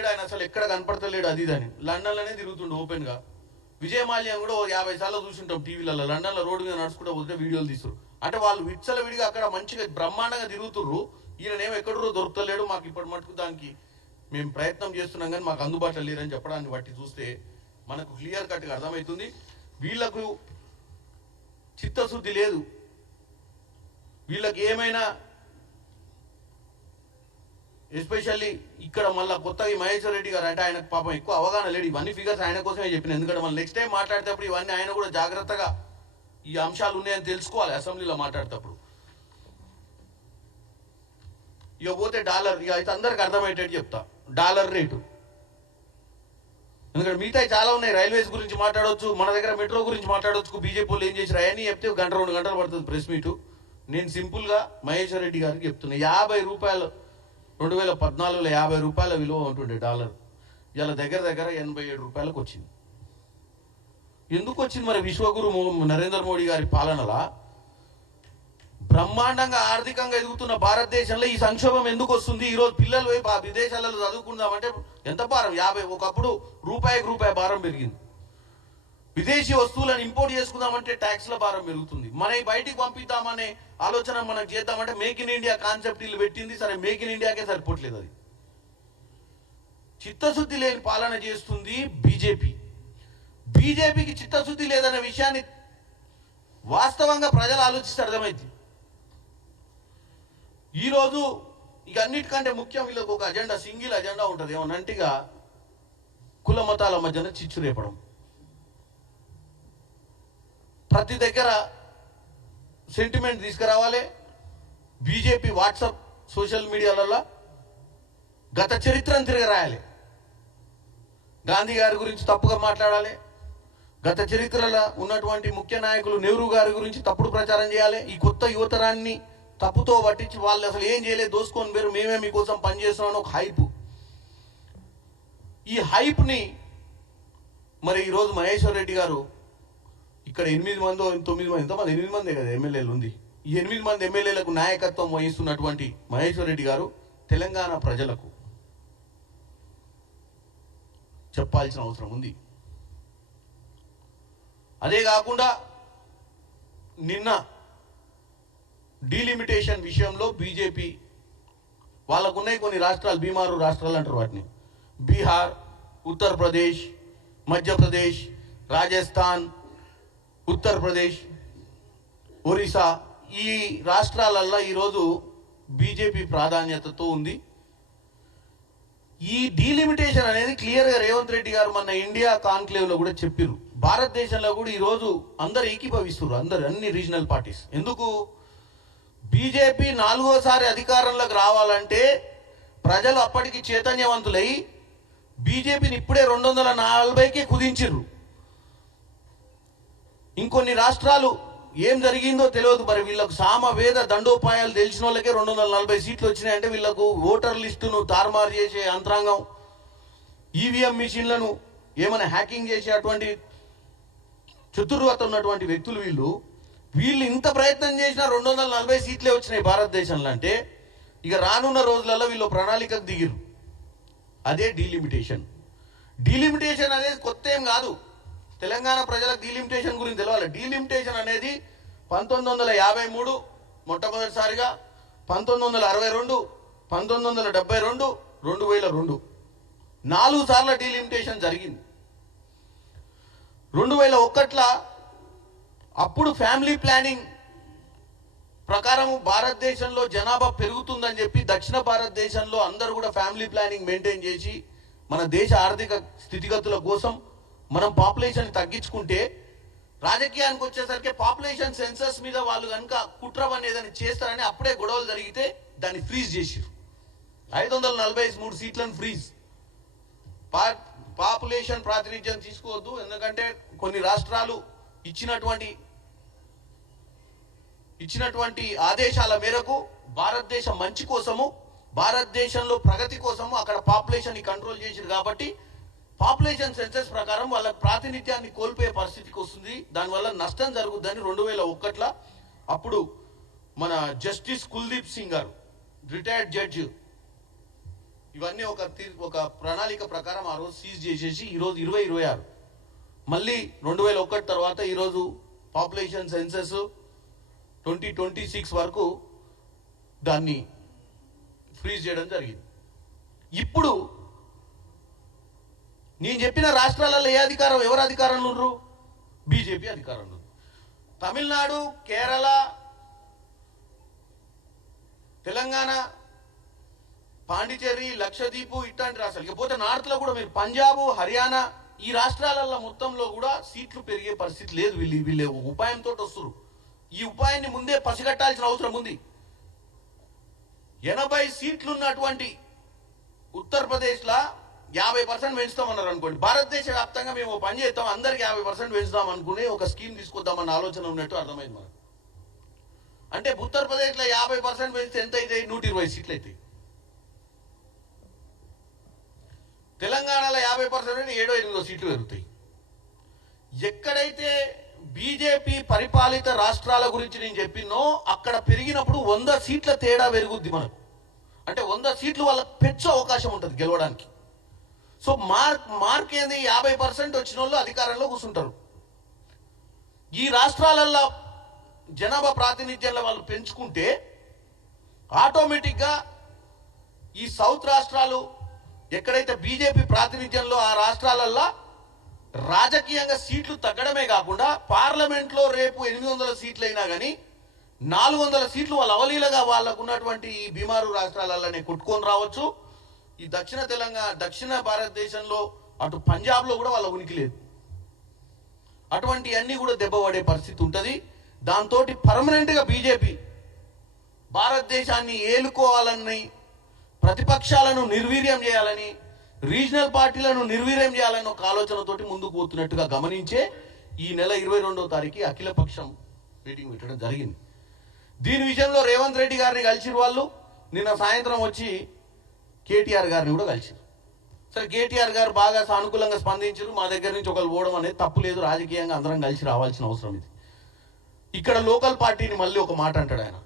లేడు, ఆయన అసలు ఎక్కడ కనపడతలేడు అది అని లండన్లోనే తిరుగుతుండు ఓపెన్గా. విజయ్ మాల్యా కూడా 50 సార్లు చూసింటాం టీవీలలో. లండన్లో రోడ్డు మీద నడుచుకుంటూ పోతే వీడియోలు తీస్తారు. అంటే వాళ్ళు విచ్చల విడిగా అక్కడ మంచిగా బ్రహ్మాండంగా తిరుగుతుర్రు. ఈయననేమో ఎక్కడో దొరుకుతలేడు, మాకు ఇప్పటి మటుకు దానికి మేము ప్రయత్నం చేస్తున్నాం కానీ మాకు అందుబాటులో లేరని చెప్పడాన్ని బట్టి చూస్తే మనకు క్లియర్ కట్గా అర్థమవుతుంది వీళ్ళకు చిత్తశుద్ధి లేదు. వీళ్ళకి ఏమైనా ఎస్పెషల్లీ ఇక్కడ మళ్ళీ కొత్తగా మహేశ్వర్ రెడ్డి గారు అంటే ఆయనకు పాపం ఎక్కువ అవగాహన లేడు. ఇవన్నీ ఫిగర్స్ ఆయన కోసమే చెప్పిన. ఎందుకంటే మనం నెక్స్ట్ టైం మాట్లాడేటప్పుడు ఇవన్నీ ఆయన కూడా జాగ్రత్తగా ఈ అంశాలు ఉన్నాయని తెలుసుకోవాలి అసెంబ్లీలో మాట్లాడేటప్పుడు. ఇక పోతే డాలర్, ఇక అయితే అందరికి అర్థమయ్యేటట్టు చెప్తా. డాలర్ రేటు ఎందుకంటే మిగతా చాలా ఉన్నాయి. రైల్వేస్ గురించి మాట్లాడవచ్చు, మన దగ్గర మెట్రో గురించి మాట్లాడవచ్చు. బీజేపీ వాళ్ళు ఏం చేశారు అవన్నీ చెప్తే 1-2 గంటలు పడుతుంది ప్రెస్ మీటు. నేను సింపుల్గా మహేశ్వర్ రెడ్డి గారికి చెప్తున్నా, 50 రూపాయలు 2014లో 50 రూపాయల విలువ ఉంటుండే డాలర్, ఇలా దగ్గర 87 రూపాయలకు వచ్చింది. ఎందుకు వచ్చింది మరి? విశ్వగురు నరేంద్ర మోడీ గారి పాలనలా బ్రహ్మాండంగా ఆర్థికంగా ఎదుగుతున్న భారతదేశంలో ఈ సంక్షోభం ఎందుకు వస్తుంది? ఈరోజు పిల్లలు పోయి విదేశాలలో చదువుకుందామంటే ఎంత భారం? 50, ఒకప్పుడు రూపాయి భారం పెరిగింది. విదేశీ వస్తువులను ఇంపోర్ట్ చేసుకుందామంటే ట్యాక్స్ల భారం పెరుగుతుంది. మన బయటికి పంపిద్దామనే ఆలోచన మనం చేద్దామంటే మేక్ ఇన్ ఇండియా కాన్సెప్ట్ వీళ్ళు పెట్టింది. సరే మేక్ ఇన్ ఇండియాకే సరిపోవట్లేదు. అది చిత్తశుద్ధి లేని పాలన చేస్తుంది బీజేపీ. బీజేపీకి చిత్తశుద్ధి లేదన్న విషయాన్ని వాస్తవంగా ప్రజలు ఆలోచిస్తే అర్థమైంది. ఈరోజు ఇక అన్నిటికంటే ముఖ్యం వీళ్ళకి ఒక అజెండా, సింగిల్ అజెండా ఉంటుంది. ఏమన్నంటిగా కుల మతాల మధ్యన చిచ్చు రేపడం. ప్రతి దగ్గర సెంటిమెంట్ తీసుకురావాలి. బీజేపీ వాట్సాప్ సోషల్ మీడియాలలో గత చరిత్రను తిరగరాయాలి. గాంధీ గారి గురించి తప్పుగా మాట్లాడాలి. గత చరిత్రలో ఉన్నటువంటి ముఖ్య నాయకులు నెహ్రూ గారి గురించి తప్పుడు ప్రచారం చేయాలి. ఈ కొత్త యువతరాన్ని తప్పుతో పట్టించి వాళ్ళు అసలు ఏం చేయలేదు, దోసుకొని పేరు మేమే మీకోసం పనిచేస్తున్నాం ఒక హైప్. ఈ హైప్ని మరి ఈరోజు మహేశ్వర్ రెడ్డి గారు ఇక్కడ 8 మందో 9 మంది, ఎంతమంది 8 మందే కదా ఎమ్మెల్యేలు ఉంది. ఈ 8 మంది ఎమ్మెల్యేలకు నాయకత్వం వహిస్తున్నటువంటి మహేశ్వర్ రెడ్డి గారు తెలంగాణ ప్రజలకు చెప్పాల్సిన అవసరం ఉంది. అదే కాకుండా నిన్న డీలిమిటేషన్ విషయంలో బీజేపీ వాళ్ళకున్నాయి కొన్ని రాష్ట్రాలు, బీమారు రాష్ట్రాలు అంటారు వాటిని. బీహార్, ఉత్తరప్రదేశ్, మధ్యప్రదేశ్, రాజస్థాన్, ఉత్తరప్రదేశ్, ఒరిస్సా, ఈ రాష్ట్రాలల్లో ఈరోజు బీజేపీ ప్రాధాన్యతతో ఉంది. ఈ డీలిమిటేషన్ అనేది క్లియర్గా రేవంత్ రెడ్డి గారు మన ఇండియా కాన్క్లేవ్లో కూడా చెప్పారు. భారతదేశంలో కూడా ఈరోజు అందరు ఏకీభవిస్తున్నారు, అన్ని రీజనల్ పార్టీస్. ఎందుకు? బీజేపీ 4వసారి అధికారంలోకి రావాలంటే ప్రజలు అప్పటికి చైతన్యవంతులై బీజేపీని ఇప్పుడే 240కే కుదించిర్రు. ఇంకొన్ని రాష్ట్రాలు ఏం జరిగిందో తెలియదు. మరి వీళ్ళకు సామ వేద దండోపాయాలు తెలిసిన వాళ్ళకే 240 సీట్లు వచ్చినాయంటే వీళ్ళకు ఓటర్ లిస్టును తారుమారు చేసే యంత్రాంగం, ఈవీఎం మిషన్లను ఏమైనా హ్యాకింగ్ చేసే అటువంటి చతుర్వత ఉన్నటువంటి వ్యక్తులు వీళ్ళు ఇంత ప్రయత్నం చేసినా 240 సీట్లే వచ్చినాయి భారతదేశంలో. అంటే ఇక రానున్న రోజులలో వీళ్ళు ప్రణాళికకు దిగిరు. అదే డీలిమిటేషన్. డీలిమిటేషన్ అనేది కొత్త ఏం కాదు. తెలంగాణ ప్రజలకు డీలిమిటేషన్ గురించి తెలవాలి. డీలిమిటేషన్ అనేది 1953 మొట్టమొదటిసారిగా, 1962, 1972, 2002 4 సార్లు డీలిమిటేషన్ జరిగింది. 2001లో అప్పుడు ఫ్యామిలీ ప్లానింగ్ ప్రకారం భారతదేశంలో జనాభా పెరుగుతుందని చెప్పి దక్షిణ భారతదేశంలో అందరూ కూడా ఫ్యామిలీ ప్లానింగ్ మెయింటైన్ చేసి మన దేశ ఆర్థిక స్థితిగతుల కోసం మనం పాపులేషన్ తగ్గించుకుంటే, రాజకీయానికి వచ్చేసరికి పాపులేషన్ సెన్సస్ మీద వాళ్ళు కనుక కుట్ర అనేదని చేస్తారని అప్పుడే గొడవలు జరిగితే దాన్ని ఫ్రీజ్ చేసారు. 543 సీట్లను ఫ్రీజ్. పాపులేషన్ ప్రాతినిధ్యం తీసుకోవద్దు, ఎందుకంటే కొన్ని రాష్ట్రాలు ఇచ్చినటువంటి ఆదేశాల మేరకు భారతదేశం మంచి కోసము, భారతదేశంలో ప్రగతి కోసము అక్కడ పాపులేషన్ కంట్రోల్ చేసారు. కాబట్టి పాపులేషన్ సెన్సస్ ప్రకారం వాళ్ళ ప్రాతినిధ్యాన్ని కోల్పోయే పరిస్థితికి వస్తుంది. దానివల్ల నష్టం జరుగుద్దని 2001లో అప్పుడు మన జస్టిస్ కుల్దీప్ సింగ్ గారు, రిటైర్డ్ జడ్జి, ఇవన్నీ ఒక ప్రణాళిక ప్రకారం ఆ రోజు సీజ్ చేసేసి ఈరోజు 2026 మళ్ళీ 2001 తర్వాత ఈరోజు పాపులేషన్ సెన్సెస్ 2026 వరకు దాన్ని ఫ్రీజ్ చేయడం జరిగింది. ఇప్పుడు నేను చెప్పిన రాష్ట్రాలలో ఎవరు అధికారంలో ఉన్నారు? బీజేపీ అధికారంలో. తమిళనాడు, కేరళ, తెలంగాణ, పాండిచేరి, లక్షద్వీప్ ఇట్లాంటి రాష్ట్రాలు, ఇకపోతే నార్త్లో కూడా మీరు పంజాబ్, హర్యానా ఈ రాష్ట్రాలలో మొత్తంలో కూడా సీట్లు పెరిగే పరిస్థితి లేదు. వీళ్ళు ఉపాయంతో వస్తున్నారు. ఈ ఉపాయాన్ని ముందే పసిగట్టాల్సిన అవసరం ఉంది. 80 సీట్లు ఉన్నటువంటి ఉత్తరప్రదేశ్లో 50% పెంచుతామన్నారు అనుకోండి. భారతదేశ వ్యాప్తంగా మేము పని చేస్తాం, అందరికి 50% పెంచుదాం అనుకుని ఒక స్కీమ్ తీసుకొద్దామన్న ఆలోచన ఉన్నట్టు అర్థమైంది మనకు. అంటే ఉత్తరప్రదేశ్లో 50% పెంచితే ఎంత అవుతాయి? 120 సీట్లు అవుతాయి. తెలంగాణలో 50% 7-8 సీట్లు పెరుగుతాయి. ఎక్కడైతే బీజేపీ పరిపాలిత రాష్ట్రాల గురించి నేను చెప్పినో అక్కడ పెరిగినప్పుడు 100 సీట్ల తేడా పెరుగుద్ది మనకు. అంటే 100 సీట్లు వాళ్ళకి పెంచే అవకాశం ఉంటుంది గెలవడానికి. సో మార్క్ ఏంది? 50% వచ్చిన వాళ్ళు అధికారంలో కూర్చుంటారు. ఈ రాష్ట్రాలలో జనాభా ప్రాతినిధ్యంలో వాళ్ళు పెంచుకుంటే ఆటోమేటిక్గా ఈ సౌత్ రాష్ట్రాలు ఎక్కడైతే బీజేపీ ప్రాతినిధ్యంలో ఆ రాష్ట్రాలల్లో రాజకీయంగా సీట్లు తగ్గడమే కాకుండా పార్లమెంట్లో రేపు 800 సీట్లు అయినా కానీ 400 సీట్లు వాళ్ళ అవలీలగా వాళ్ళకు ఉన్నటువంటి ఈ బీమారు రాష్ట్రాలలోనే కొట్టుకొని రావచ్చు. ఈ దక్షిణ భారతదేశంలో అటు పంజాబ్లో కూడా వాళ్ళ ఉనికి లేదు. అటువంటి అన్నీ కూడా దెబ్బపడే పరిస్థితి ఉంటుంది. దాంతో పర్మనెంట్గా బీజేపీ భారతదేశాన్ని ఏలుకోవాలని, ప్రతిపక్షాలను నిర్వీర్యం చేయాలని, రీజనల్ పార్టీలను నిర్వీర్యం చేయాలని ఒక ఆలోచనతోటి ముందుకు పోతున్నట్టుగా గమనించే ఈ నెల 22వ తారీఖు అఖిలపక్షం మీటింగ్ పెట్టడం జరిగింది. దీని విషయంలో రేవంత్ రెడ్డి గారిని కలిసిన వాళ్ళు నిన్న సాయంత్రం వచ్చి కేటీఆర్ గారిని కూడా కలిసారు. సరే, కేటీఆర్ గారు బాగా సానుకూలంగా స్పందించారు. మా దగ్గర నుంచి ఒకరు పోవడం అనేది తప్పు లేదు, రాజకీయంగా అందరం కలిసి రావాల్సిన అవసరం ఇది. ఇక్కడ లోకల్ పార్టీని మళ్ళీ ఒక మాట అంటాడు ఆయన.